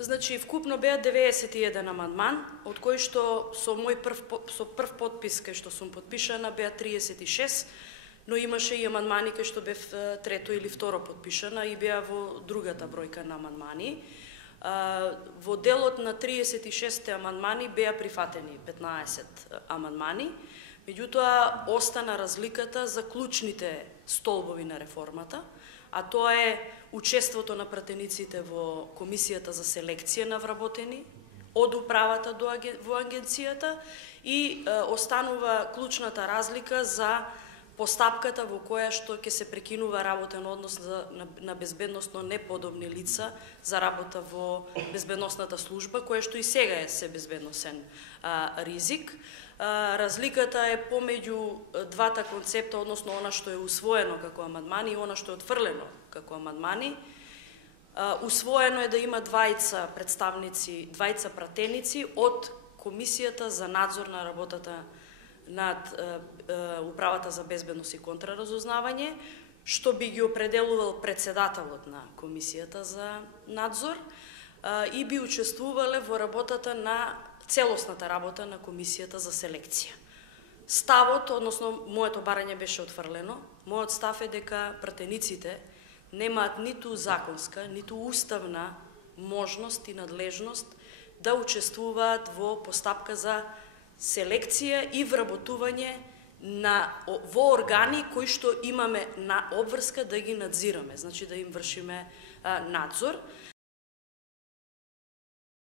Значи, вкупно беа 91 амандман, од кои што со прв подпис кај што сум подпишана беа 36, но имаше и амандмани кај што бев трето или второ подпишана и беа во другата бројка на амандмани. Во делот на 36 амандмани беа прифатени 15 амандмани, меѓутоа остана разликата за клучните столбови на реформата, а тоа е учеството на пратениците во Комисијата за селекција на вработени од управата во агенцијата и останува клучната разлика за постапката во која што ќе се прекинува работен однос на безбедносно неподобни лица за работа во безбедносната служба, која што и сега е се безбедносен ризик. Разликата е помеѓу двата концепта, односно она што е усвоено како амандмани и она што е отфрлено како амандмани. Усвоено е да има двајца представници, двајца пратеници од Комисијата за надзор на работата над Управата за безбедност и контраразузнавање, што би ги определувал председателот на Комисијата за надзор и би учествувале во работата на целосната работа на Комисијата за селекција. Ставот, односно моето барање беше отфрлено. Мојот став е дека пратениците немаат ниту законска, ниту уставна можност и надлежност да учествуваат во постапка за селекција и вработување во органи кои што имаме на обврска да ги надзираме, значи да им вршиме надзор.